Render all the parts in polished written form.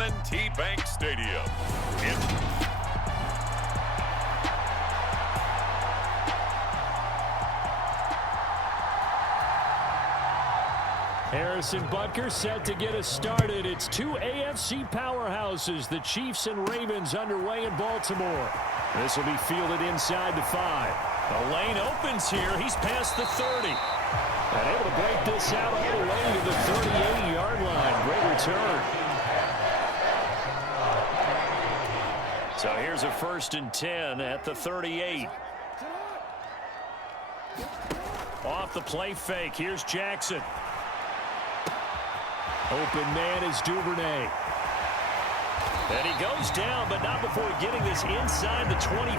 M&T Bank Stadium. Harrison Butker set to get us started. It's two AFC powerhouses, the Chiefs and Ravens, underway in Baltimore. This will be fielded inside the 5. The lane opens here. He's past the 30. And able to break this out all the way to the 38-yard line. Great return. So here's a 1st and 10 at the 38. Off the play fake. Here's Jackson. Open man is Duvernay. And he goes down, but not before getting this inside the 25.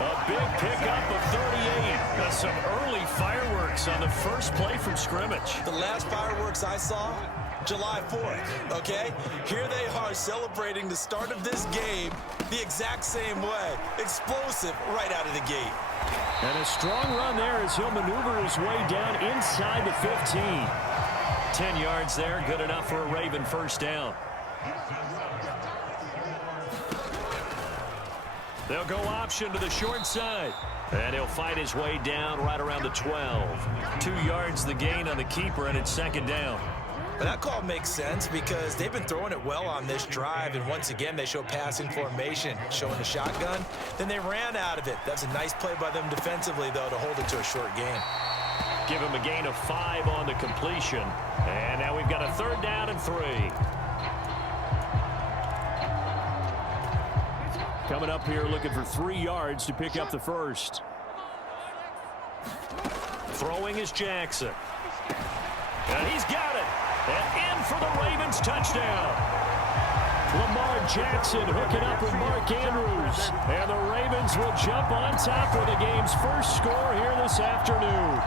A big pickup of 38. That's some early fireworks on the first play from scrimmage. The last fireworks I saw, July 4th, okay? Here they are celebrating the start of this game the exact same way. Explosive right out of the gate. And a strong run there as he'll maneuver his way down inside the 15. 10 yards there, good enough for a Raven first down. They'll go option to the short side. And he'll fight his way down right around the 12. 2 yards the gain on the keeper, and it's 2nd down. But that call makes sense because they've been throwing it well on this drive, and once again they show passing formation, showing the shotgun. Then they ran out of it. That's a nice play by them defensively, though, to hold it to a short gain. Give him a gain of 5 on the completion. And now we've got a 3rd down and 3. Coming up here looking for 3 yards to pick up the first. Throwing is Jackson. And he's got it. And in for the Ravens touchdown. Lamar Jackson hooking up with Mark Andrews. And the Ravens will jump on top for the game's first score here this afternoon.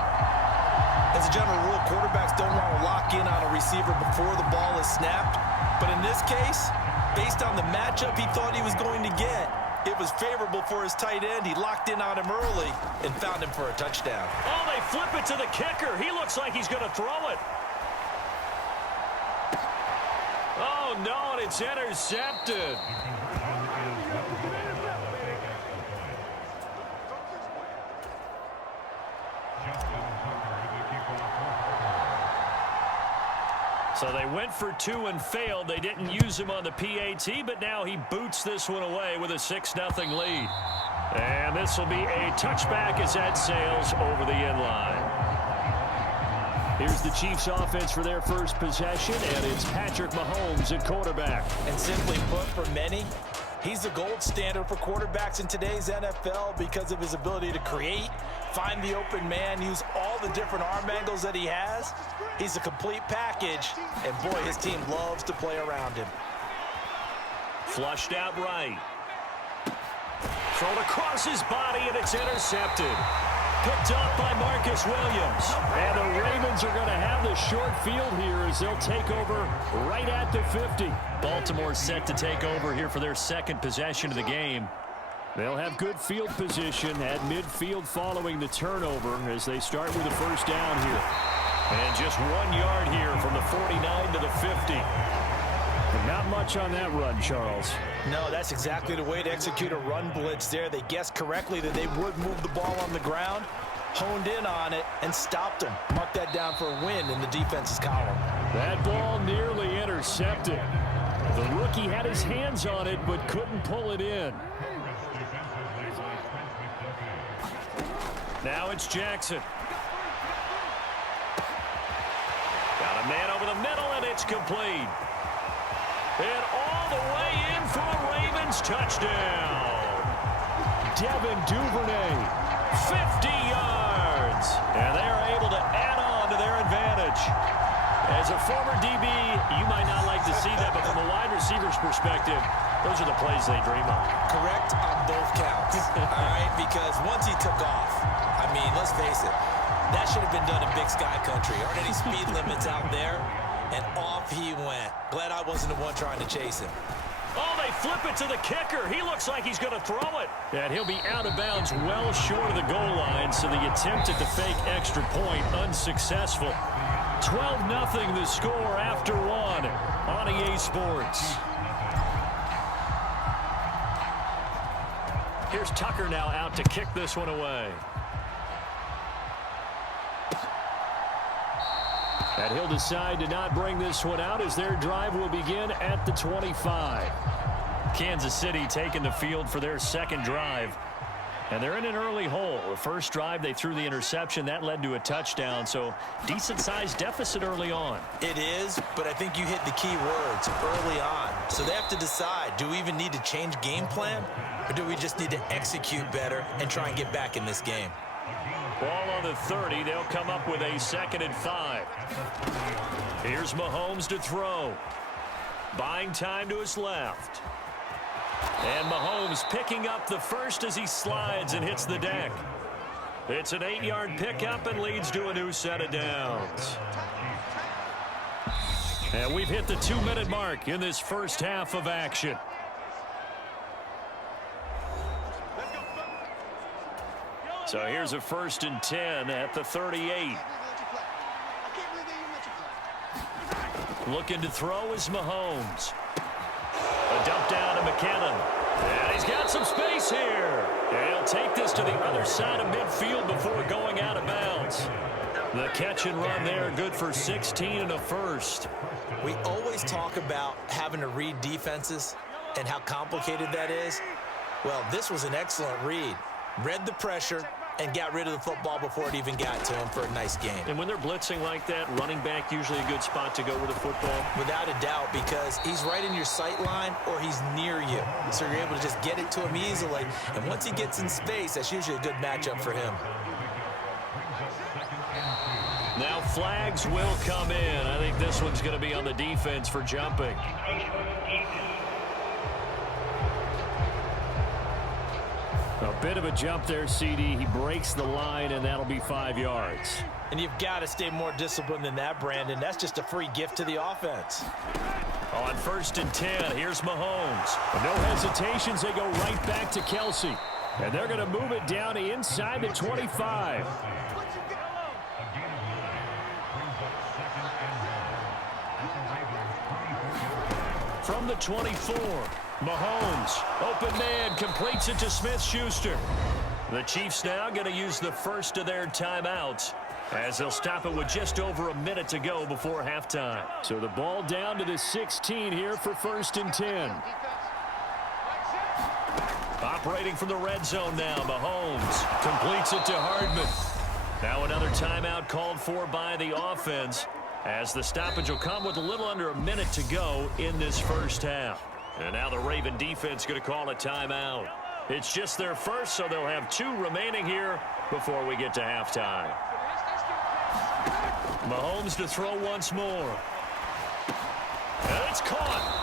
As a general rule, quarterbacks don't want to lock in on a receiver before the ball is snapped. But in this case, based on the matchup he thought he was going to get, it was favorable for his tight end. He locked in on him early and found him for a touchdown. Oh, they flip it to the kicker. He looks like he's going to throw it. Oh, no, and it's intercepted. So they went for 2 and failed. They didn't use him on the PAT, but now he boots this one away with a 6-0 lead. And this will be a touchback as that sails over the end line. Here's the Chiefs offense for their first possession, and it's Patrick Mahomes at quarterback. And simply put, for many, he's the gold standard for quarterbacks in today's NFL because of his ability to create, find the open man, use all the different arm angles that he has. He's a complete package, and boy, his team loves to play around him. Flushed out right. Thrown across his body, and it's intercepted. Picked up by Marcus Williams. And the Ravens are going to have the short field here as they'll take over right at the 50. Baltimore set to take over here for their 2nd possession of the game. They'll have good field position at midfield following the turnover as they start with the first down here. And just 1 yard here from the 49 to the 50. And not much on that run, Charles. No, that's exactly the way to execute a run blitz there. They guessed correctly that they would move the ball on the ground, honed in on it, and stopped them. Mark that down for a win in the defense's column. That ball nearly intercepted. The rookie had his hands on it but couldn't pull it in. Now it's Jackson. Got a man over the middle, and it's complete. And all the way in for a Ravens touchdown. Devin Duvernay, 50 yards. And they are able to add on to their advantage. As a former DB, you might not like to see that, but from a wide receiver's perspective, those are the plays they dream of. Correct on both counts, all right? Because once he took off, I mean, let's face it, that should have been done in Big Sky Country. Aren't any speed limits out there? And off he went. Glad I wasn't the one trying to chase him. Oh, they flip it to the kicker. He looks like he's going to throw it. And he'll be out of bounds well short of the goal line, so the attempt at the fake extra point unsuccessful. 12-0 the score after one on EA Sports. Here's Tucker now out to kick this one away. And he'll decide to not bring this one out as their drive will begin at the 25. Kansas City taking the field for their second drive. And they're in an early hole. The first drive, they threw the interception. That led to a touchdown, so decent-sized deficit early on. It is, but I think you hit the key words early on. So they have to decide, do we even need to change game plan, or do we just need to execute better and try and get back in this game? Ball on the 30. They'll come up with a 2nd and 5. Here's Mahomes to throw. Buying time to his left. And Mahomes picking up the first as he slides and hits the deck. It's an 8-yard pickup and leads to a new set of downs. And we've hit the 2-minute mark in this first half of action. So here's a 1st and 10 at the 38. Looking to throw is Mahomes. A dump down to McKinnon. And he's got some space here. And he'll take this to the other side of midfield before going out of bounds. The catch and run there, good for 16 and a first. We always talk about having to read defenses and how complicated that is. Well, this was an excellent read. Read the pressure and got rid of the football before it even got to him for a nice game. And when they're blitzing like that, running back usually a good spot to go with the football? Without a doubt, because he's right in your sight line or he's near you. So you're able to just get it to him easily. And once he gets in space, that's usually a good matchup for him. Now flags will come in. I think this one's going to be on the defense for jumping. A bit of a jump there, CD. He breaks the line, and that'll be 5 yards. And you've got to stay more disciplined than that, Brandon. That's just a free gift to the offense. On 1st and 10, here's Mahomes. No hesitations, they go right back to Kelsey. And they're going to move it down inside the 25. From the 24, Mahomes, open man, completes it to Smith-Schuster. The Chiefs now going to use the first of their timeouts as they'll stop it with just over a minute to go before halftime. So the ball down to the 16 here for 1st and 10. Operating from the red zone now, Mahomes completes it to Hardman. Now another timeout called for by the offense, as the stoppage will come with a little under a minute to go in this first half. And now the Raven defense going to call a timeout. It's just their first, so they'll have 2 remaining here before we get to halftime. Mahomes to throw once more. And it's caught.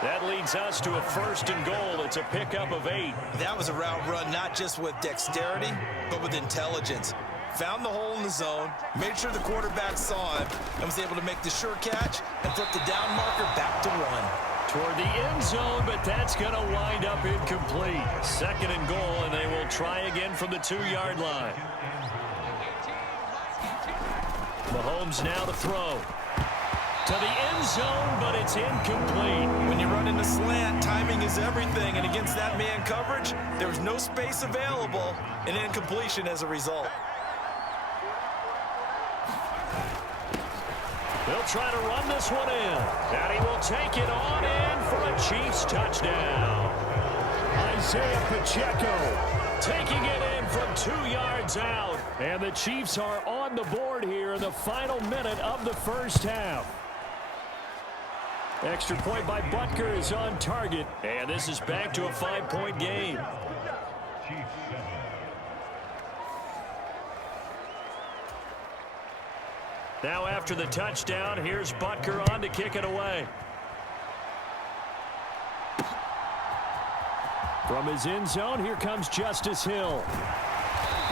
That leads us to a 1st and goal. It's a pickup of 8. That was a route run not just with dexterity, but with intelligence. Found the hole in the zone, made sure the quarterback saw him, and was able to make the sure catch and flip the down marker back to 1. Toward the end zone, but that's going to wind up incomplete. 2nd and goal, and they will try again from the 2-yard line. Mahomes now to throw. To the end zone, but it's incomplete. When you run in the slant, timing is everything, and against that man coverage, there was no space available, and incompletion as a result. They'll try to run this one in. And he will take it on in for a Chiefs touchdown. Isaiah Pacheco taking it in from 2 yards out. And the Chiefs are on the board here in the final minute of the first half. Extra point by Butker is on target. And this is back to a 5-point game. Now after the touchdown, here's Butker on to kick it away. From his end zone, here comes Justice Hill.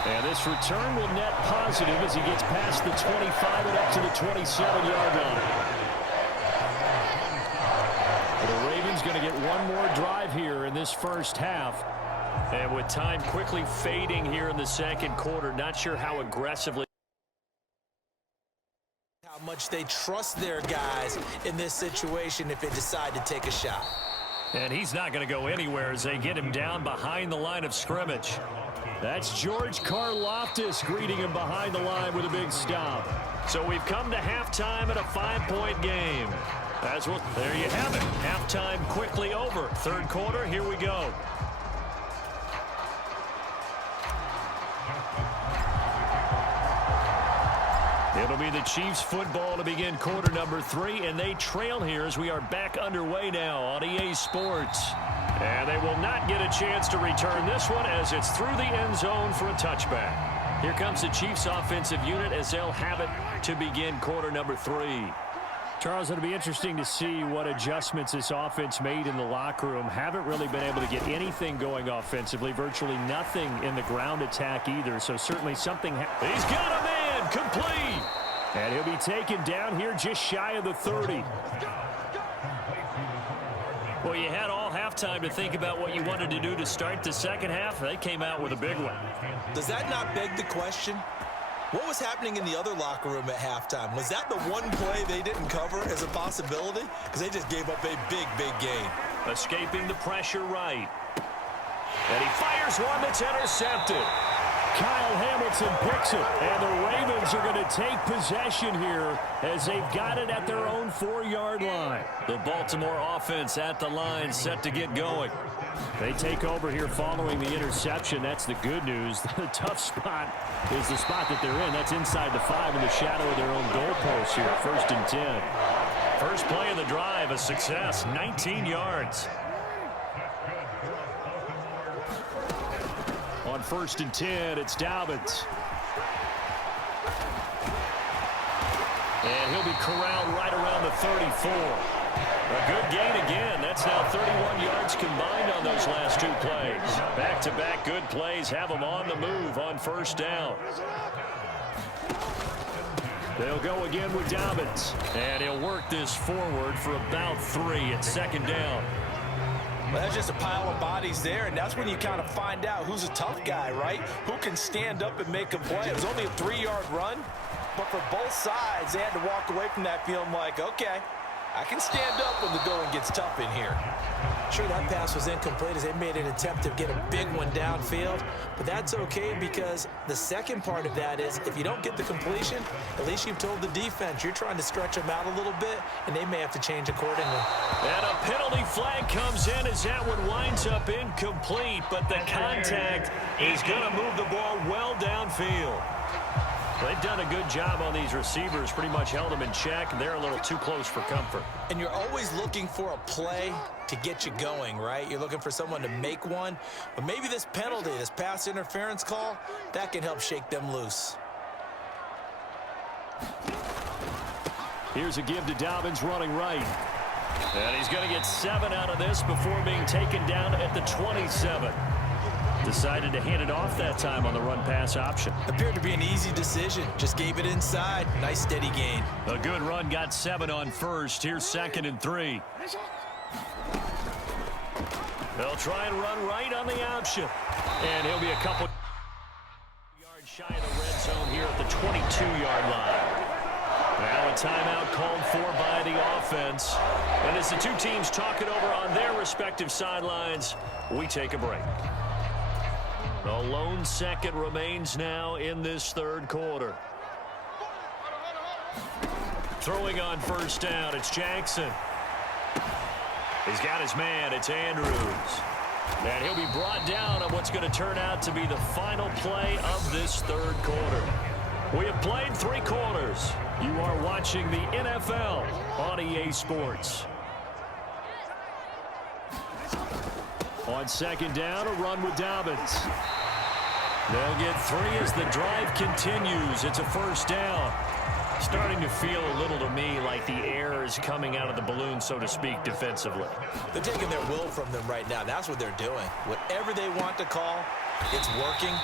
And this return will net positive as he gets past the 25 and up to the 27-yard line. The Ravens team's going to get one more drive here in this first half. And with time quickly fading here in the second quarter, not sure how aggressively. How much they trust their guys in this situation if they decide to take a shot. And he's not going to go anywhere as they get him down behind the line of scrimmage. That's George Karlaftis greeting him behind the line with a big stop. So we've come to halftime at a 5-point game. There you have it. Halftime quickly over. Third quarter, here we go. It'll be the Chiefs football to begin quarter number 3, and they trail here as we are back underway now on EA Sports. And they will not get a chance to return this one as it's through the end zone for a touchback. Here comes the Chiefs offensive unit as they'll have it to begin quarter number 3. Charles, it'll be interesting to see what adjustments this offense made in the locker room. Haven't really been able to get anything going offensively, virtually nothing in the ground attack either, so certainly something. He's got a man, complete. And he'll be taken down here just shy of the 30. Well, you had all halftime to think about what you wanted to do to start the second half. They came out with a big one. Does that not beg the question? What was happening in the other locker room at halftime? Was that the one play they didn't cover as a possibility? Because they just gave up a big, big gain. Escaping the pressure right. And he fires one that's intercepted. Kyle Hamilton picks it, and the Ravens are going to take possession here as they've got it at their own 4-yard line. The Baltimore offense at the line set to get going. They take over here following the interception. That's the good news. The tough spot is the spot that they're in. That's inside the 5 in the shadow of their own goalpost here. 1st and 10. First play of the drive, a success, 19 yards. On 1st and 10, it's Dobbins. And he'll be corralled right around the 34. A good gain again. That's now 31 yards combined on those last 2 plays. Back-to-back good plays have them on the move on 1st down. They'll go again with Dobbins. And he'll work this forward for about 3 at 2nd down. Well, that's just a pile of bodies there, and that's when you kind of find out who's a tough guy, right? Who can stand up and make a play. It was only a 3-yard run, but for both sides, they had to walk away from that feeling like, okay, I can stand up when the going gets tough in here. Sure, that pass was incomplete as they made an attempt to get a big one downfield, but that's okay because the second part of that is if you don't get the completion, at least you've told the defense you're trying to stretch them out a little bit, and they may have to change accordingly. And a penalty flag comes in as that one winds up incomplete, but the contact is going to move the ball well downfield. They've done a good job on these receivers, pretty much held them in check. They're a little too close for comfort. And you're always looking for a play to get you going, right? You're looking for someone to make one. But maybe this penalty, this pass interference call, that can help shake them loose. Here's a give to Dobbins running right. And he's going to get 7 out of this before being taken down at the 27. Decided to hand it off that time on the run-pass option. Appeared to be an easy decision. Just gave it inside. Nice steady gain. A good run, got 7 on 1st. Here's 2nd and 3. They'll try and run right on the option. And he'll be a couple yards shy of the red zone here at the 22-yard line. Now a timeout called for by the offense. And as the two teams talk it over on their respective sidelines, we take a break. The lone second remains now in this 3rd quarter. Throwing on 1st down, it's Jackson. He's got his man, it's Andrews. And he'll be brought down on what's going to turn out to be the final play of this 3rd quarter. We have played 3 quarters. You are watching the NFL on EA Sports. On 2nd down, a run with Dobbins. They'll get 3 as the drive continues. It's a 1st down. Starting to feel a little to me like the air is coming out of the balloon, so to speak, defensively. They're taking their will from them right now. That's what they're doing. Whatever they want to call, It's working.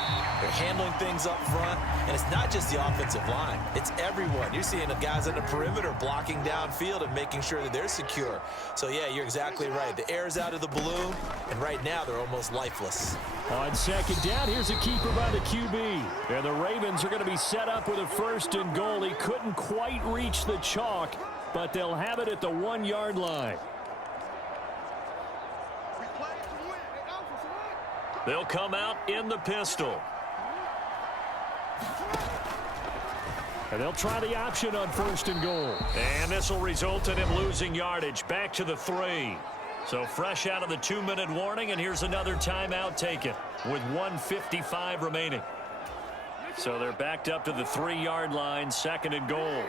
They're handling things up front. And it's not just the offensive line. It's everyone. You're seeing the guys on the perimeter blocking downfield and making sure that they're secure. So, yeah, you're exactly right. The air's out of the balloon, and right now they're almost lifeless. On second down, here's a keeper by the QB. And the Ravens are going to be set up with a 1st and goal. He couldn't quite reach the chalk, but they'll have it at the 1-yard line. They'll come out in the pistol. And they'll try the option on 1st and goal. And this will result in him losing yardage back to the 3. So fresh out of the 2-minute warning, and here's another timeout taken with 1:55 remaining. So they're backed up to the 3-yard line, 2nd and goal.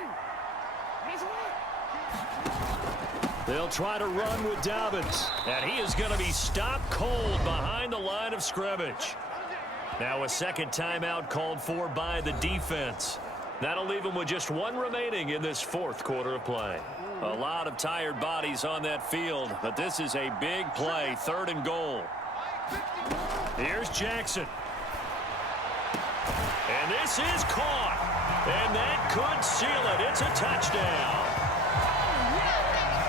They'll try to run with Dobbins, and he is going to be stopped cold behind the line of scrimmage. Now a second timeout called for by the defense. That'll leave him with just 1 remaining in this 4th quarter of play. A lot of tired bodies on that field, but this is a big play, 3rd and goal. Here's Jackson. And this is caught. And that could seal it. It's a touchdown.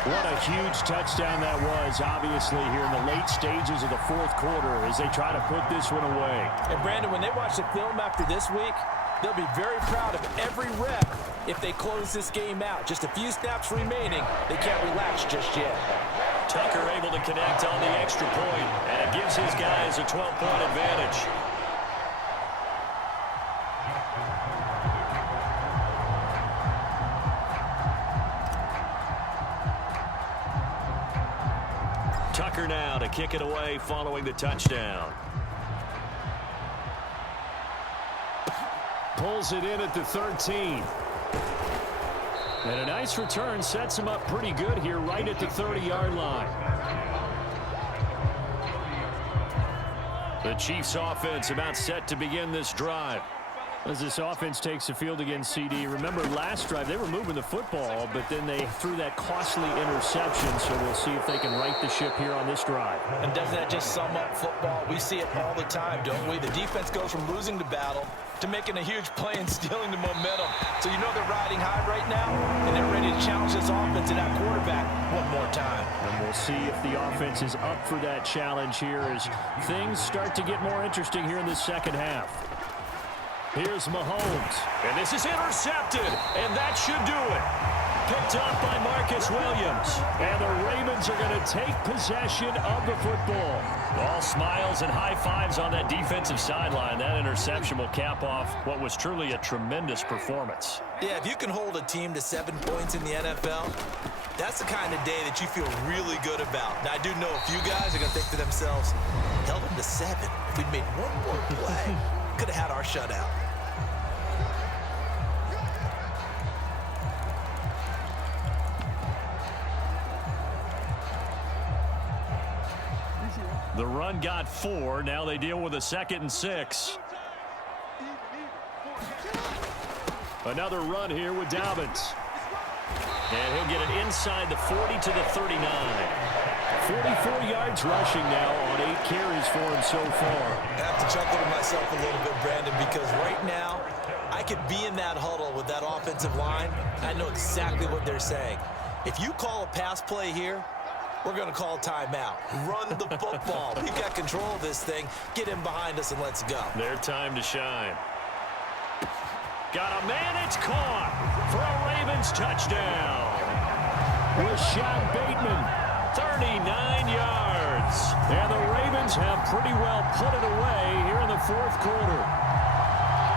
What a huge touchdown that was, obviously, here in the late stages of the 4th quarter as they try to put this one away. And, Brandon, when they watch the film after this week, they'll be very proud of every rep if they close this game out. Just a few snaps remaining. They can't relax just yet. Tucker able to connect on the extra point, and it gives his guys a 12-point advantage. Tucker now to kick it away following the touchdown. Pulls it in at the 13. And a nice return sets him up pretty good here right at the 30-yard line. The Chiefs offense about set to begin this drive. As this offense takes the field against CD. Remember last drive they were moving the football, but then they threw that costly interception, so we'll see if they can right the ship here on this drive. And doesn't that just sum up football? We see it all the time, don't we? The defense goes from losing the battle to making a huge play and stealing the momentum. So you know they're riding high right now, and they're ready to challenge this offense and that quarterback one more time. And we'll see if the offense is up for that challenge here as things start to get more interesting here in the second half. Here's Mahomes, and this is intercepted, and that should do it. Picked up by Marcus Williams, and the Ravens are going to take possession of the football. All smiles and high fives on that defensive sideline. That interception will cap off what was truly a tremendous performance. Yeah, if you can hold a team to 7 points in the NFL, that's the kind of day that you feel really good about. Now, I do know a few guys are going to think to themselves, held them to 7. If we'd made one more play, could have had our shutout. The run got 4. Now they deal with a 2nd and 6. Another run here with Dobbins. And he'll get it inside the 40 to the 39. 44 yards rushing now on 8 carries for him so far. I have to chuckle to myself a little bit, Brandon, because right now I could be in that huddle with that offensive line. I know exactly what they're saying. If you call a pass play here, we're going to call timeout. Run the football. We've got control of this thing. Get him behind us and let's go. Their time to shine. Got a man, it's caught for a Ravens touchdown. Rashad Bateman, 39 yards. And the Ravens have pretty well put it away here in the 4th quarter.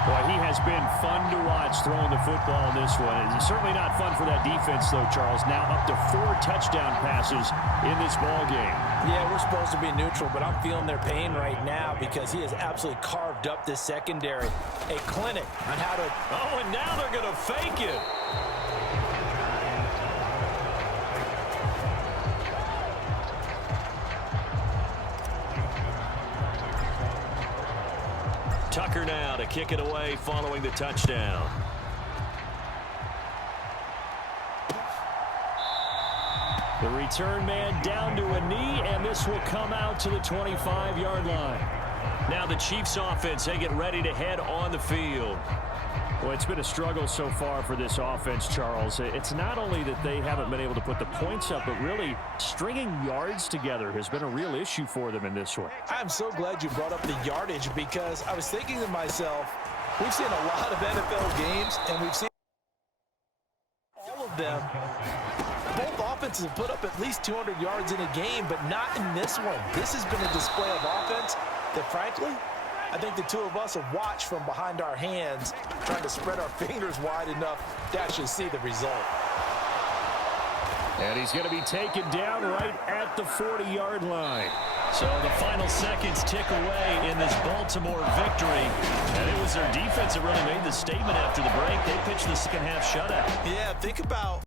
Boy, he has been fun to watch throwing the football in this one. It's certainly not fun for that defense, though, Charles. Now up to 4 touchdown passes in this ball game. Yeah, we're supposed to be neutral, but I'm feeling their pain right now because he has absolutely carved up this secondary. A clinic on how to... Oh, and now they're going to fake it. Tucker now to kick it away following the touchdown. The return man down to a knee, and this will come out to the 25-yard line. Now the Chiefs offense, they get ready to head on the field. Well, it's been a struggle so far for this offense, Charles. It's not only that they haven't been able to put the points up, but really stringing yards together has been a real issue for them in this one. I'm so glad you brought up the yardage because I was thinking to myself, we've seen a lot of NFL games, and we've seen all of them. Both offenses have put up at least 200 yards in a game, but not in this one. This has been a display of offense that, frankly, I think the two of us have watched from behind our hands, trying to spread our fingers wide enough to actually see the result. And he's going to be taken down right at the 40-yard line. So the final seconds tick away in this Baltimore victory. And it was their defense that really made the statement after the break. They pitched the second half shutout. Yeah, think about